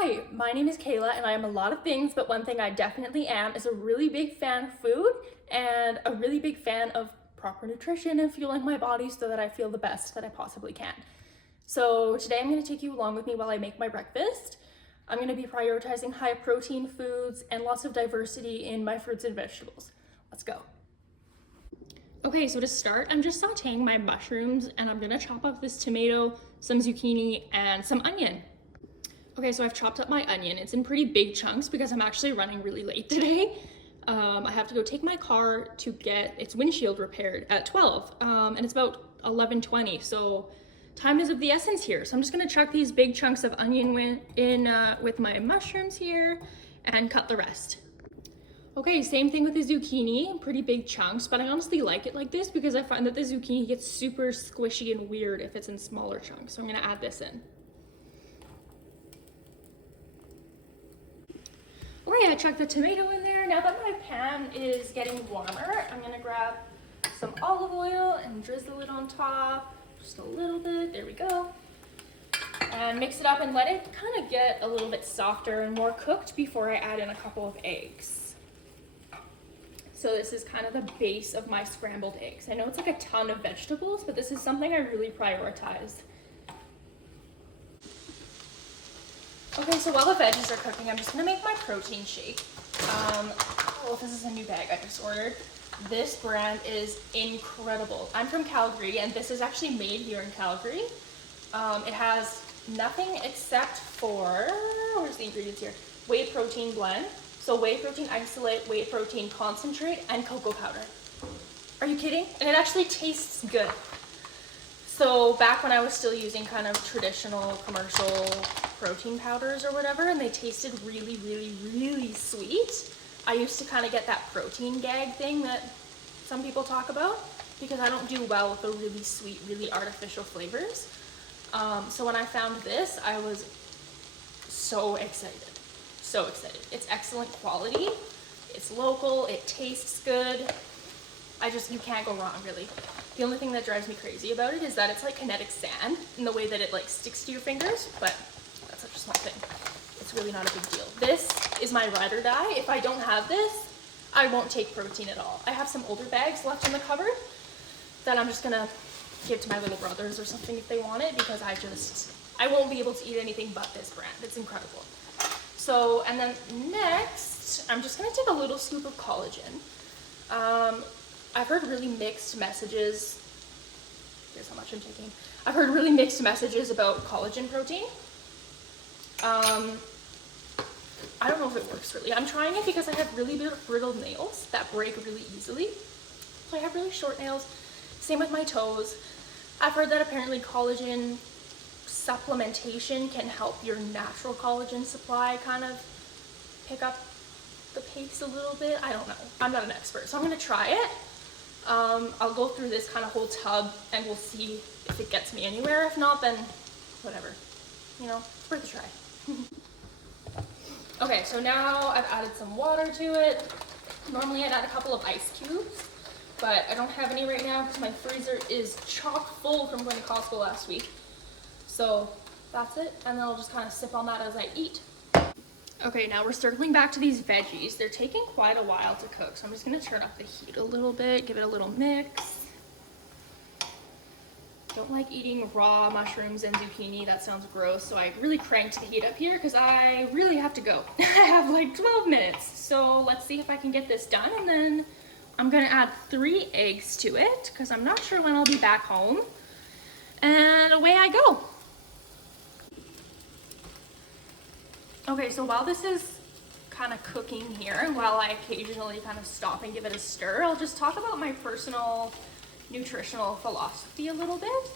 Hi, my name is Kayla and I am a lot of things, but one thing I definitely am is a really big fan of food and a really big fan of proper nutrition and fueling my body so that I feel the best that I possibly can. So today I'm going to take you along with me while I make my breakfast. I'm going to be prioritizing high protein foods and lots of diversity in my fruits and vegetables. Let's go. Okay, so to start, I'm just sauteing my mushrooms and I'm gonna chop up this tomato, some zucchini, and some onion. Okay, so I've chopped up my onion. It's in pretty big chunks because I'm actually running really late today. I have to go take my car to get its windshield repaired at 12, and it's about 11:20, so time is of the essence here. So I'm just gonna chuck these big chunks of onion in with my mushrooms here and cut the rest. Okay, same thing with the zucchini, pretty big chunks, but I honestly like it like this because I find that the zucchini gets super squishy and weird if it's in smaller chunks. So I'm gonna add this in. Okay, I chucked the tomato in there. Now that my pan is getting warmer, I'm gonna grab some olive oil and drizzle it on top, just a little bit, there we go. And mix it up and let it kind of get a little bit softer and more cooked before I add in a couple of eggs. So this is kind of the base of my scrambled eggs. I know it's like a ton of vegetables, but this is something I really prioritize. Okay, so while the veggies are cooking, I'm just gonna make my protein shake. This is a new bag I just ordered. This brand is incredible. I'm from Calgary, and this is actually made here in Calgary. It has nothing except for, where's the ingredients here? Whey protein blend. So whey protein isolate, whey protein concentrate, and cocoa powder. Are you kidding? And it actually tastes good. So back when I was still using kind of traditional commercial protein powders or whatever, and they tasted really, really, really sweet, I used to kind of get that protein gag thing that some people talk about because I don't do well with the really sweet, really artificial flavors. So when I found this, I was so excited. So excited. It's excellent quality, it's local, it tastes good. You can't go wrong, really. The only thing that drives me crazy about it is that it's like kinetic sand in the way that it like sticks to your fingers, but that's such a small thing. It's really not a big deal. This is my ride or die. If I don't have this, I won't take protein at all. I have some older bags left in the cupboard that I'm just gonna give to my little brothers or something if they want it, because I won't be able to eat anything but this brand. It's incredible. So, and then next, I'm just gonna take a little scoop of collagen. I've heard really mixed messages. Here's how much I'm taking. I've heard really mixed messages about collagen protein. I don't know if it works really. I'm trying it because I have really brittle nails that break really easily. So I have really short nails. Same with my toes. I've heard that apparently collagen supplementation can help your natural collagen supply kind of pick up the pace a little bit. I don't know. I'm not an expert, so I'm gonna try it. I'll go through this kind of whole tub and we'll see if it gets me anywhere. If not, then whatever. You know, it's worth a try. Okay, so now I've added some water to it. Normally I'd add a couple of ice cubes, but I don't have any right now because my freezer is chock full from going to Costco last week. So that's it, and then I'll just kind of sip on that as I eat. Okay, now we're circling back to these veggies. They're taking quite a while to cook, so I'm just gonna turn up the heat a little bit, give it a little mix. Don't like eating raw mushrooms and zucchini, that sounds gross, so I really cranked the heat up here because I really have to go. I have like 12 minutes, so let's see if I can get this done, and then I'm gonna add 3 eggs to it because I'm not sure when I'll be back home, and away I go. Okay, so while this is kind of cooking here, while I occasionally kind of stop and give it a stir, I'll just talk about my personal nutritional philosophy a little bit.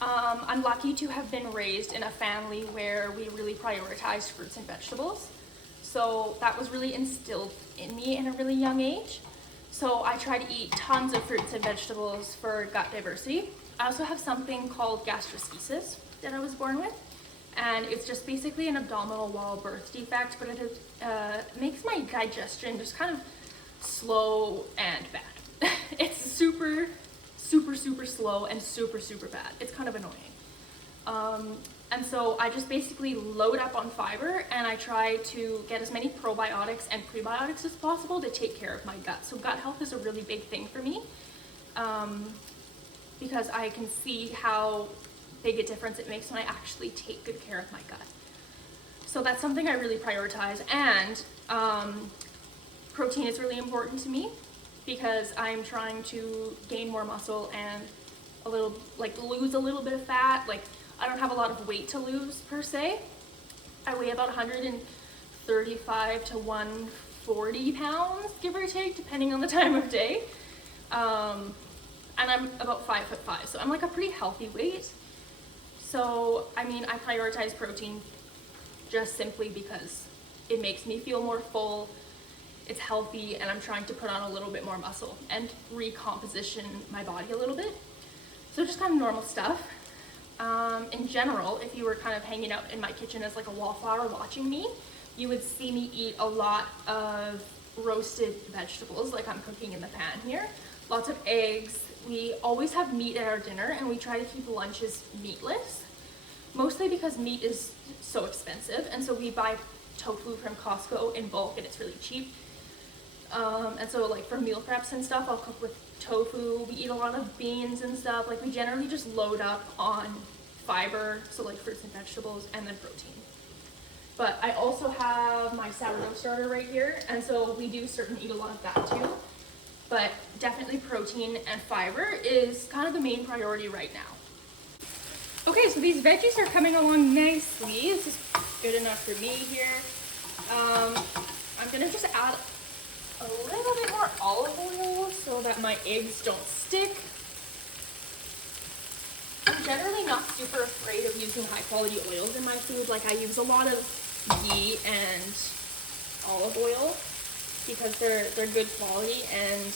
I'm lucky to have been raised in a family where we really prioritized fruits and vegetables. So that was really instilled in me in a really young age. So I try to eat tons of fruits and vegetables for gut diversity. I also have something called gastroschisis that I was born with. And it's just basically an abdominal wall birth defect, but it makes my digestion just kind of slow and bad. It's super, super, super slow and super, super bad. It's kind of annoying. And so I just basically load up on fiber, and I try to get as many probiotics and prebiotics as possible to take care of my gut. So gut health is a really big thing for me, because I can see how big a difference it makes when I actually take good care of my gut. So that's something I really prioritize. And protein is really important to me because I'm trying to gain more muscle and lose a little bit of fat. Like, I don't have a lot of weight to lose per se. I weigh about 135 to 140 pounds, give or take, depending on the time of day. And I'm about 5'5", so I'm like a pretty healthy weight. So, I mean, I prioritize protein just simply because it makes me feel more full, it's healthy, and I'm trying to put on a little bit more muscle and recomposition my body a little bit. So just kind of normal stuff. In general, if you were kind of hanging out in my kitchen as like a wallflower watching me, you would see me eat a lot of roasted vegetables like I'm cooking in the pan here. Lots of eggs. We always have meat at our dinner, and we try to keep lunches meatless, mostly because meat is so expensive, and so we buy tofu from Costco in bulk, and it's really cheap. And so like for meal preps and stuff, I'll cook with tofu. We eat a lot of beans and stuff. Like, we generally just load up on fiber, so like fruits and vegetables, and then protein. But I also have my sourdough starter right here, and so we do certainly eat a lot of that too. But definitely protein and fiber is kind of the main priority right now. Okay, so these veggies are coming along nicely. This is good enough for me here. I'm gonna just add a little bit more olive oil so that my eggs don't stick. I'm generally not super afraid of using high quality oils in my food. Like, I use a lot of ghee and olive oil because they're good quality, and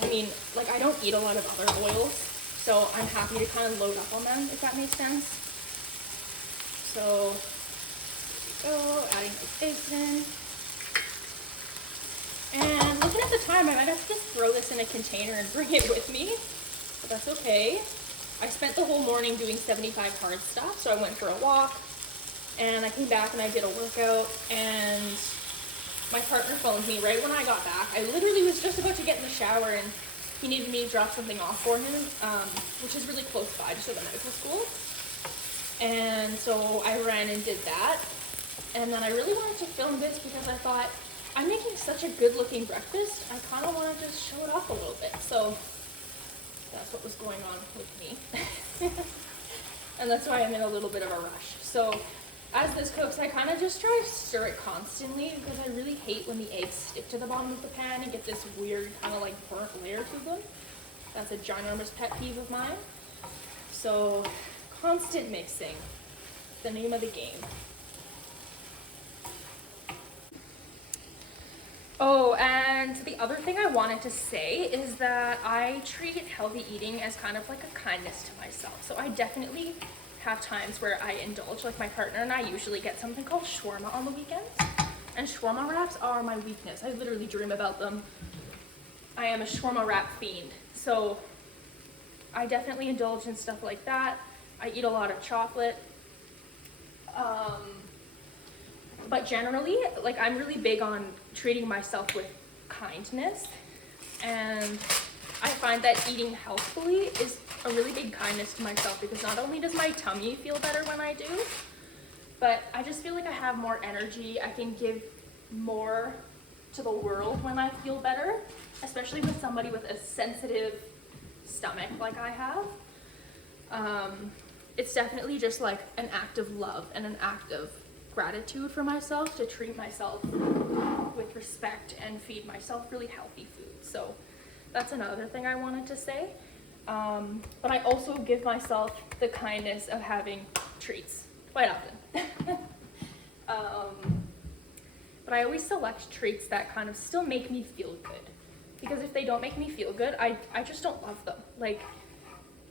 I mean, like, I don't eat a lot of other oils, so I'm happy to kind of load up on them, if that makes sense. So here we go, adding my eggs in. And looking at the time, I might have to just throw this in a container and bring it with me, but that's okay. I spent the whole morning doing 75 hard stuff, so I went for a walk, and I came back and I did a workout, and my partner phoned me right when I got back. I literally was just about to get in the shower, and he needed me to drop something off for him, which is really close by, just at the medical school. And so I ran and did that, and then I really wanted to film this because I thought, I'm making such a good looking breakfast, I kind of want to just show it off a little bit. So that's what was going on with me. And that's why I'm in a little bit of a rush. So as this cooks, I kind of just try to stir it constantly because I really hate when the eggs stick to the bottom of the pan and get this weird kind of like burnt layer to them. That's a ginormous pet peeve of mine. So constant mixing, the name of the game. Oh, and the other thing I wanted to say is that I treat healthy eating as kind of like a kindness to myself. So I definitely have times where I indulge. Like, my partner and I usually get something called shawarma on the weekends. And shawarma wraps are my weakness. I literally dream about them. I am a shawarma wrap fiend. So I definitely indulge in stuff like that. I eat a lot of chocolate. But generally, like, I'm really big on treating myself with kindness, and I find that eating healthfully is a really big kindness to myself, because not only does my tummy feel better when I do, but I just feel like I have more energy. I can give more to the world when I feel better, especially with somebody with a sensitive stomach like I have. It's definitely just like an act of love and an act of gratitude for myself to treat myself with respect and feed myself really healthy food. So that's another thing I wanted to say. But I also give myself the kindness of having treats quite often. But I always select treats that kind of still make me feel good, because if they don't make me feel good, I just don't love them. Like,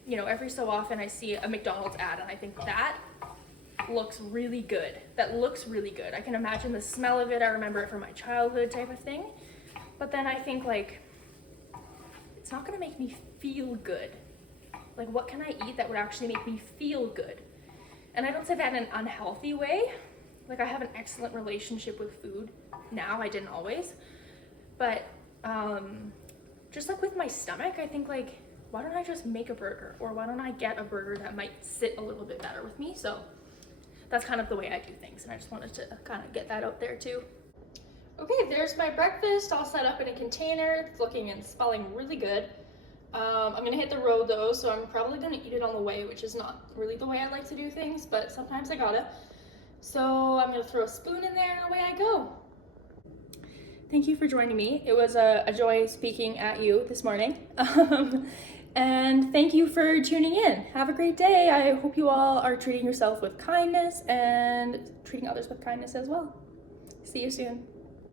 you know, every so often I see a McDonald's ad and I think that looks really good. That looks really good. I can imagine the smell of it. I remember it from my childhood type of thing. But then I think, like, it's not gonna make me feel good. Like, what can I eat that would actually make me feel good? And I don't say that in an unhealthy way. Like, I have an excellent relationship with food now. I didn't always. But just like with my stomach, I think like, why don't I just make a burger? Or why don't I get a burger that might sit a little bit better with me? So that's kind of the way I do things. And I just wanted to kind of get that out there too. Okay, there's my breakfast all set up in a container. It's looking and smelling really good. I'm gonna hit the road though, so I'm probably gonna eat it on the way, which is not really the way I like to do things, but sometimes I gotta. So I'm gonna throw a spoon in there and away I go. Thank you for joining me. It was a joy speaking at you this morning. And thank you for tuning in. Have a great day. I hope you all are treating yourself with kindness and treating others with kindness as well. See you soon.